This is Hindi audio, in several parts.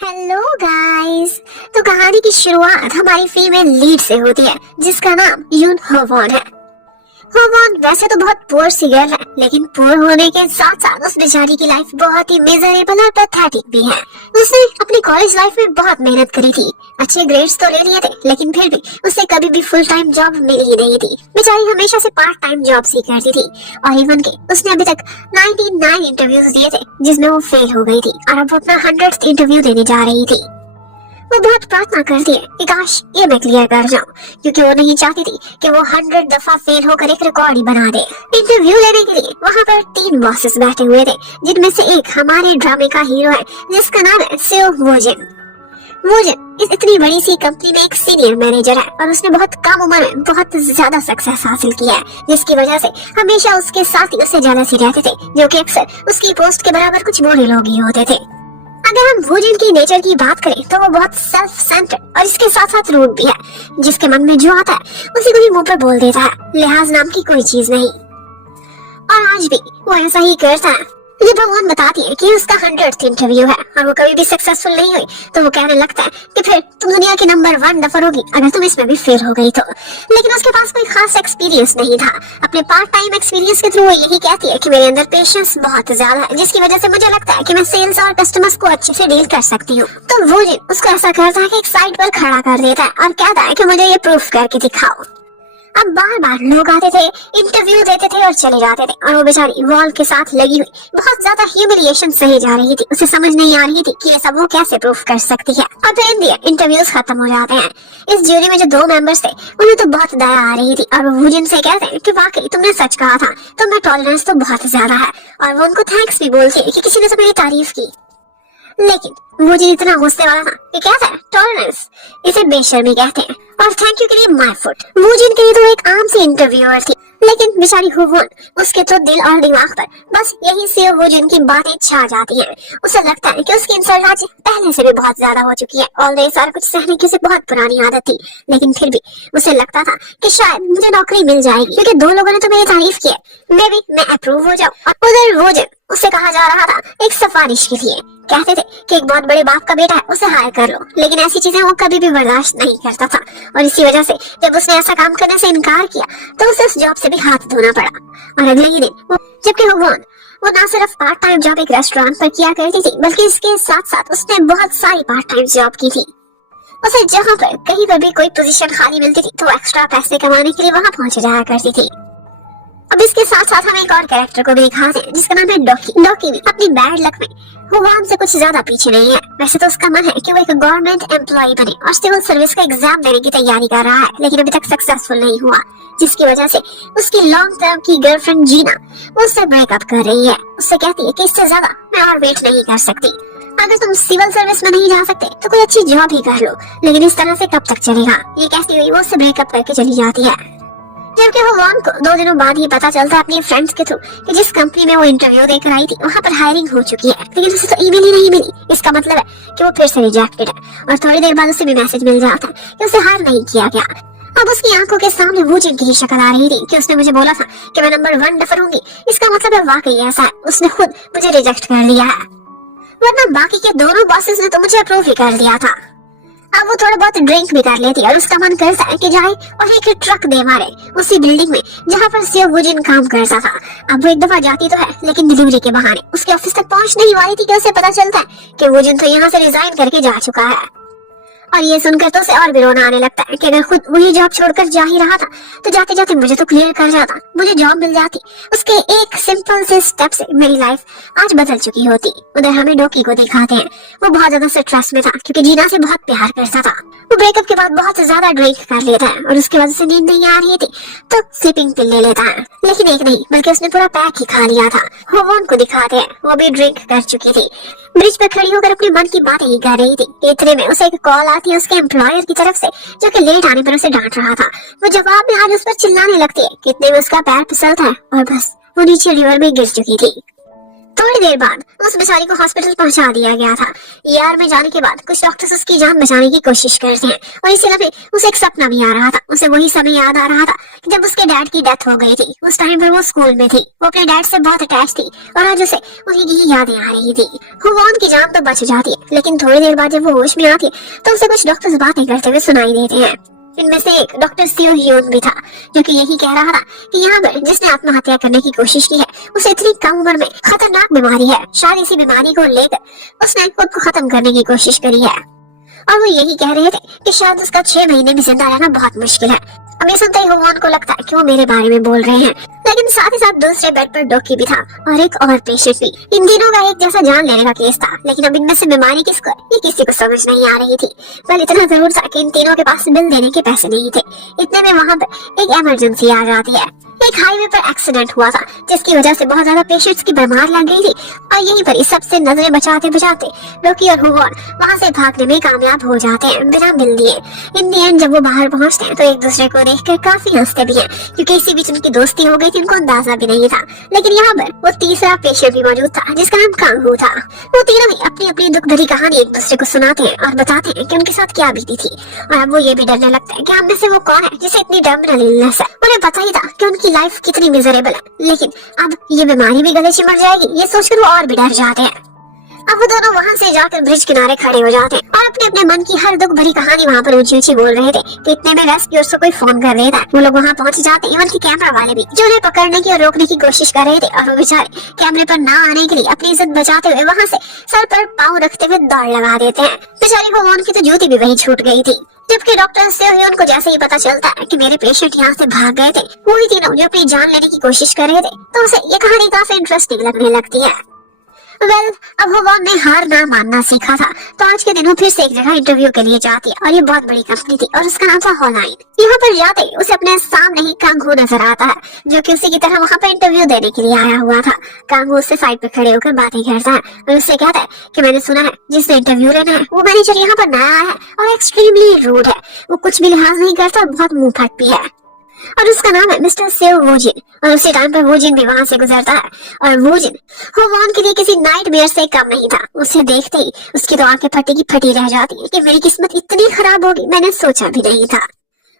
Hello guys. तो कहानी की शुरुआत हमारी फीमेल लीड से होती है जिसका नाम यून होवॉन है। होवॉन वैसे तो बहुत पुअर सी गर्ल है, लेकिन पुअर होने के साथ साथ उस बेचारी की लाइफ बहुत ही मिजरेबल और पैथेटिक भी है। उसने अपनी कॉलेज लाइफ में बहुत मेहनत करी थी, अच्छे ग्रेड्स तो ले लिए थे, लेकिन फिर भी उसे कभी भी फुल टाइम जॉब मिल ही नहीं थी। बेचारी हमेशा से पार्ट टाइम जॉब ही करती थी और इवन के उसने अभी तक 99 इंटरव्यूज दिए थे जिसमें वो फेल हो गई थी और अब वो अपना 100th इंटरव्यू देने जा रही थी। वो बहुत प्रार्थना करती है कि काश ये मैं क्लियर कर जाऊं, क्योंकि वो नहीं चाहती थी कि वो 100 दफा फेल होकर एक रिकॉर्ड ही बना दे। इंटरव्यू लेने के लिए वहाँ पर 3 बॉसेस बैठे हुए थे, जिनमें से एक हमारे ड्रामे का हीरो है जिसका नाम है सेओ वोजिन। वोजिन इस इतनी बड़ी सी कंपनी में एक सीनियर मैनेजर है और उसने बहुत कम उम्र में बहुत ज्यादा सक्सेस हासिल किया है, जिसकी वजह से हमेशा उसके साथ ही उससे ज्यादा सी रहते थे, जो कि अक्सर उसकी पोस्ट के बराबर कुछ बुरे लोग ही होते थे। अगर हम वोजिन की नेचर की बात करें तो वो बहुत सेल्फ सेंटर्ड और इसके साथ साथ रूड भी है। जिसके मन में जो आता है उसी को ही मुंह पर बोल देता है, लिहाज नाम की कोई चीज नहीं। और आज भी वो ऐसा ही करता है। जब भगवान बताती है कि उसका 100th इंटरव्यू है और वो कभी भी सक्सेसफुल नहीं हुई, तो वो कहने लगता है कि फिर तुम दुनिया की नंबर 1 नफर होगी अगर तुम इसमें भी फेल हो गई तो। लेकिन उसके पास कोई खास एक्सपीरियंस नहीं था। अपने पार्ट टाइम एक्सपीरियंस के थ्रू वो यही कहती है कि मेरे अंदर पेशेंस बहुत ज्यादा है, जिसकी वजह से मुझे लगता है कि मैं सेल्स और कस्टमर्स को अच्छे से डील कर सकती हूँ। तो वो उसको ऐसा करता है कि एक साइड पर खड़ा कर देता है और कहता है कि मुझे ये प्रूफ करके दिखाओ। अब बार बार लोग आते थे, इंटरव्यू देते थे और चले जाते थे और वो बेचारी वॉल के साथ लगी हुई बहुत ज्यादा ह्यूमिलिएशन सही जा रही थी। उसे समझ नहीं आ रही थी कि ये सब वो कैसे प्रूफ कर सकती है। और फिर इंटरव्यूज खत्म हो जाते हैं। इस ज्यूरी में जो 2 मेंबर्स थे उन्हें तो बहुत दया आ रही थी और वो जिनसे कहते हैं कि वाकई तुमने सच कहा था, तुम्हें टॉलरेंस तो बहुत ज्यादा है। और वो उनको थैंक्स भी बोलती है कि किसी ने तुम्हारी तारीफ की। लेकिन वो इतना गुस्से वाला था कि कहता है टॉलरेंस इसे बेशर्मी कहते हैं और थैंक यू के लिए माय फुट। वो के लिए तो एक आम सी इंटरव्यूअर थी, लेकिन बेचारी होवॉन उसके तो दिल और दिमाग पर बस यही से वो की बातें छा जाती हैं। उसे लगता है कि उसकी इंसल्ट आज पहले से भी बहुत ज्यादा हो चुकी है और ये सारा कुछ सहने की उसे बहुत पुरानी आदत थी। लेकिन फिर भी उसे लगता था कि शायद मुझे नौकरी मिल जाएगी, क्योंकि 2 लोगों ने तो मेरी तारीफ की है, मे बी मैं अप्रूव हो जाऊं। और उधर वो उससे कहा जा रहा था एक सिफारिश के लिए। कहते थे कि एक बहुत बड़े बाप का बेटा है, उसे हायर कर लो, लेकिन ऐसी चीजें वो कभी भी बर्दाश्त नहीं करता था। और इसी वजह से जब उसने ऐसा काम करने से इनकार किया तो उसे उस जॉब से भी हाथ धोना पड़ा। और अगले ही दिन जबकि वो ना सिर्फ पार्ट टाइम जॉब एक रेस्टोरेंट पर किया करती थी, बल्कि इसके साथ साथ उसने बहुत सारी पार्ट टाइम जॉब की थी। उसे जहाँ पर कहीं पर भी कोई पोजीशन खाली मिलती थी तो एक्स्ट्रा पैसे कमाने के लिए वहाँ पहुंच जाया करती थी। अब इसके साथ साथ हम एक और कैरेक्टर को भी दिखाते हैं जिसका नाम है डॉकी। डॉकी भी अपनी बैड लक में होवॉन से कुछ ज्यादा पीछे नहीं है। वैसे तो उसका मन है कि वो एक गवर्नमेंट एम्प्लॉय बने और सिविल सर्विस का एग्जाम देने की तैयारी कर रहा है, लेकिन अभी तक सक्सेसफुल नहीं हुआ, जिसकी वजह से उसकी लॉन्ग टर्म की गर्लफ्रेंड जीना उससे ब्रेकअप कर रही है। उससे कहती है कि इससे ज्यादा मैं और वेट नहीं कर सकती। अगर तुम सिविल सर्विस में नहीं जा सकते तो कोई अच्छी जॉब ही कर लो, लेकिन इस तरह से कब तक चलेगा। ये कहती हुई वो उससे ब्रेकअप करके चली जाती है। जबकि होवॉन को 2 दिनों बाद ही पता चलता है अपनी फ्रेंड्स के थ्रू कि जिस कंपनी में वो इंटरव्यू देकर आई थी वहाँ पर हायरिंग हो चुकी है, लेकिन उसे तो ईमेल ही नहीं मिली। इसका मतलब है कि वो फिर से रिजेक्टेड है। और थोड़ी देर बाद उसे भी मैसेज मिल जाता है कि उसे हायर नहीं किया गया। अब उसकी आंखों के सामने वो की ही शक्ल आ रही थी कि उसने मुझे बोला था कि मैं नंबर 1 नफर होंगी। इसका मतलब है वाकई ऐसा है, उसने खुद मुझे रिजेक्ट कर लिया है, वरना बाकी के दोनों बॉसेस ने तो मुझे अप्रूव ही कर दिया था। अब वो थोड़ा बहुत ड्रिंक भी कर लेती है और उसका मन करता है कि जाए और एक ट्रक दे मारे उसी बिल्डिंग में जहाँ पर सिर्फ वो काम करता था। अब वो एक दफा जाती तो है, लेकिन डिलीवरी के बहाने उसके ऑफिस तक पहुँच नहीं वाली थी कि उसे पता चलता है कि वो तो यहाँ से रिजाइन करके जा चुका है। और ये सुनकर तो उसे और भी रोना आने लगता है कि अगर खुद वही जॉब छोड़कर जा ही रहा था तो जाते जाते मुझे तो क्लियर कर जाता, मुझे जॉब मिल जाती। उसके एक सिंपल से स्टेप से मेरी लाइफ आज बदल चुकी होती। उधर हमें डॉकी को दिखाते हैं। वो बहुत ज्यादा स्ट्रेस में था क्योंकि जीना से बहुत प्यार करता था। वो ब्रेकअप के बाद बहुत ज्यादा ड्रिंक कर लेता है और उसकी वजह से नींद नहीं आ रही थी तो स्लीपिंग पिल ले लेता है, लेकिन एक नहीं बल्कि उसने पूरा पैक ही खा लिया था। होवॉन को दिखाते हैं, वो भी ड्रिंक कर चुकी थी, ब्रिज पर खड़ी होकर अपने मन की बातें ही कर रही थी। इतने में उसे एक कॉल आती है उसके एम्प्लॉयर की तरफ से, जो कि लेट आने पर उसे डांट रहा था। वो जवाब में आज उस पर चिल्लाने लगती है, कितने में उसका पैर फिसलता है और बस वो नीचे रिवर में गिर चुकी थी। तो थोड़ी देर बाद उस बेचारी को हॉस्पिटल पहुंचा दिया गया था। ER में जाने के बाद कुछ डॉक्टर्स उसकी जान बचाने की कोशिश करते हैं और इसी लम्हे उसे एक सपना भी आ रहा था। उसे वही समय याद आ रहा था जब उसके डैड की डेथ हो गई थी। उस टाइम पर वो स्कूल में थी, वो अपने डैड से बहुत अटैच थी और आज उसे उन्हीं की यादें आ रही थी। हुवॉन की जान तो बच जाती है, लेकिन थोड़ी देर बाद जब वो होश में आती है तो उसे कुछ डॉक्टर्स बातें करते हुए सुनाई देते हैं। इनमें से एक डॉक्टर सेओ ह्यून भी था, जो कि यही कह रहा था कि यहाँ पर जिसने आत्महत्या करने की कोशिश की है उसे इतनी कम उम्र में खतरनाक बीमारी है, शायद इसी बीमारी को लेकर उसने खुद को खत्म करने की कोशिश करी है। और वो यही कह रहे थे कि शायद उसका 6 महीने भी जिंदा रहना बहुत मुश्किल है। अब ये सुनते ही हुवॉन को लगता है कि वो मेरे बारे में बोल रहे हैं, लेकिन साथ ही साथ दूसरे बेड पर डोकी भी था और एक और पेशेंट भी। इन तीनों का एक जैसा जान लेने का केस था, लेकिन अब इनमें से बीमारी किसको है ये किसी को समझ नहीं आ रही थी। पर इतना जरूर था कि इन तीनों के पास बिल देने के पैसे नहीं थे। इतने में वहाँ पर एक इमरजेंसी आ जाती है। एक हाईवे पर एक्सीडेंट हुआ था जिसकी वजह से बहुत ज्यादा पेशेंट्स की बीमार लग गई थी और यहीं पर इस सबसे नजरें बचाते बचाते डोकी और हुवॉन वहाँ से भागने में कामयाब हो जाते हैं बिना बिल दिए। इन दी एंड जब वो बाहर पहुँचते हैं तो एक दूसरे को देखकर काफी हंसते भी हैं, क्योंकि इसी बीच उनकी दोस्ती हो गई थी, उनको अंदाजा भी नहीं था। लेकिन यहाँ पर वो तीसरा पेशेंट भी मौजूद था जिसका नाम कांगू था। वो तीनों ही अपनी अपनी दुख भरी कहानी एक दूसरे को सुनाते हैं और बताते हैं कि उनके साथ क्या बीती थी। और अब वो ये भी डरने लगता है कि हम में से वो कौन है जिसे इतनी टर्मिनल इलनेस है। उन्हें पता ही था कि उनकी लाइफ कितनी मिजरेबल है, लेकिन अब ये बीमारी भी गले चिमट जाएगी ये सोचकर वो और भी डर जाते हैं। अब वो दोनों वहाँ से जाकर ब्रिज किनारे खड़े हो जाते हैं और अपने अपने मन की हर दुख भरी कहानी वहाँ पर ऊंची ऊंची बोल रहे थे कि इतने में रेस्क्यूअर्स को कोई फोन कर देता है। वो लोग वहाँ पहुँच जाते हैं, इवन की कैमरा वाले भी, जो उन्हें पकड़ने की और रोकने की कोशिश कर रहे थे। और वो बेचारे कैमरे पर ना आने के लिए अपनी इज्जत बचाते हुए वहाँ से सर पर पाँव रखते हुए दौड़ लगा देते हैं। बेचारी हुवॉन की तो जूती भी वहीं छूट गई थी। जबकि डॉक्टर सेओ ह्यून को जैसे ही पता चलता है कि मेरे पेशेंट यहाँ से भाग गए थे, वही तीनों जो अपनी जान लेने की कोशिश कर रहे थे, तो उसे ये कहानी काफी इंटरेस्टिंग लगने लगती है। अब हुवॉन ने हार ना मानना सीखा था, तो आज के दिन वो फिर से एक जगह इंटरव्यू के लिए जाती है और ये बहुत बड़ी कंपनी थी और उसका नाम था हॉलाइन। यहाँ पर जाते ही उसे अपने सामने ही कांगू नजर आता है, जो कि उसी की तरह वहाँ पर इंटरव्यू देने के लिए आया हुआ था। कांगू उससे साइड पे खड़े होकर बातें करता है और उससे कहता है कि मैंने सुना है जिसने इंटरव्यू लेना है वो मैनेजर यहाँ पर नया है और एक्सट्रीमली रूड है। वो कुछ भी लिहाज नहीं करता, बहुत मुंह फट भी है और उसका नाम है मिस्टर सेओ वूजिन। और उसी टाइम पर वूजिन भी वहाँ से गुजरता है और वूजिन हुवॉन के लिए किसी नाइटमेयर से कम नहीं था। उसे देखते ही उसकी तो आंखें फटी की फटी रह जाती है कि मेरी किस्मत इतनी खराब होगी मैंने सोचा भी नहीं था।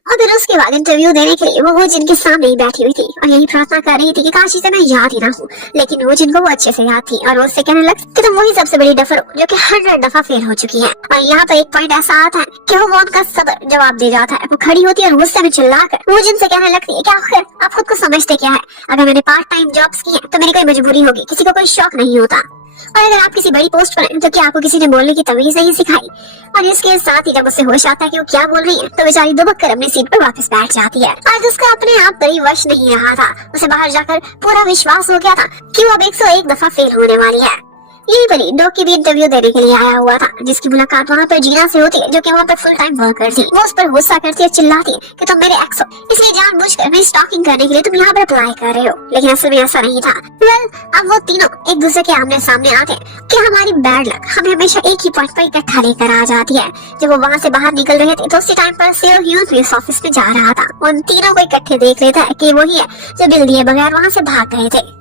और फिर उसके बाद इंटरव्यू देने के लिए वो वूजिन के सामने ही बैठी हुई थी और यही प्रार्थना कर रही थी कि काश इसे मैं याद ही ना हूँ। लेकिन वूजिन को वो अच्छे से याद थी और वो उससे कहने लगी कि तुम वही सबसे बड़ी डफर हो जो कि 100 दफा फेल हो चुकी है। और यहाँ पर एक पॉइंट ऐसा आता है कि हुवॉन का सब्र जवाब दे जाता है। वो खड़ी होती है और गुस्से में चिल्लाकर वूजिन से कहने लगती है कि आखिर आप खुद को समझते क्या है? अगर मैंने पार्ट टाइम जॉब्स की है तो मेरी कोई मजबूरी होगी, किसी को कोई शौक नहीं होता। और अगर आप किसी बड़ी पोस्ट पर हैं तो क्या आपको किसी ने बोलने की तमीज नहीं सिखाई? और इसके साथ ही जब उसे होश आता है कि वो क्या बोल रही है तो बेचारी दुबक कर अपनी सीट पर वापस बैठ जाती है। आज उसका अपने आप पर ही वश नहीं रहा था। उसे बाहर जाकर पूरा विश्वास हो गया था कि वो अब 101 दफा फेल होने वाली है। यही पर डॉकी भी इंटरव्यू देने के लिए आया हुआ था, जिसकी मुलाकात वहाँ पर जीना से होती है, जो कि वहाँ पर फुल टाइम वर्कर थी। वो उस पर गुस्सा करती है, चिल्लाती है कि तुम मेरे एक्स हो, इसलिए जानबूझकर मेरी स्टॉकिंग करने के लिए तुम यहाँ पर अप्लाई कर रहे हो। लेकिन असल में ऐसा नहीं था। अब वो तीनों एक दूसरे के आमने सामने आते हैं कि हमारी बैड लक हमें हमेशा एक ही पॉइंट पर इकट्ठा लेकर आ जाती है। जब वो वहाँ से बाहर निकल रहे थे तो उसी टाइम पर सेओ ह्यून भी उस ऑफिस में जा रहा था। उन तीनों को इकट्ठे देख लेता है कि वही है जो बिल दिए बगैर वहाँ से भाग गए थे।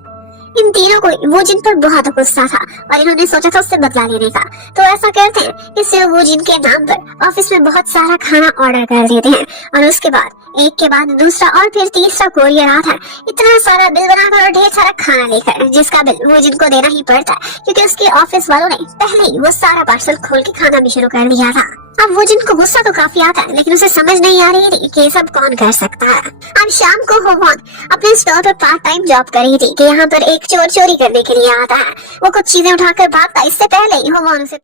इन तीनों को वूजिन पर बहुत गुस्सा था और इन्होंने सोचा था उससे बदला लेने का। तो ऐसा करते हैं कि सेओ वूजिन के नाम पर ऑफिस में बहुत सारा खाना ऑर्डर कर देते हैं और उसके बाद एक के बाद दूसरा और फिर तीसरा कोरियर आता है, इतना सारा बिल बनाकर और ढेर सारा खाना लेकर, जिसका बिल वूजिन को देना ही पड़ता है क्योंकि उसके ऑफिस वालों ने पहले ही वो सारा पार्सल खोल के खाना भी शुरू कर दिया था। अब वूजिन को गुस्सा तो काफी आता है, लेकिन उसे समझ नहीं आ रही थी कि ये सब कौन कर सकता है। अब शाम को हुवॉन अपने स्टोर पर पार्ट टाइम जॉब कर रही थी कि यहाँ पर एक चोर चोरी करने के लिए आता है। वो कुछ चीजें उठाकर भागता, इससे पहले ही हुवॉन उसे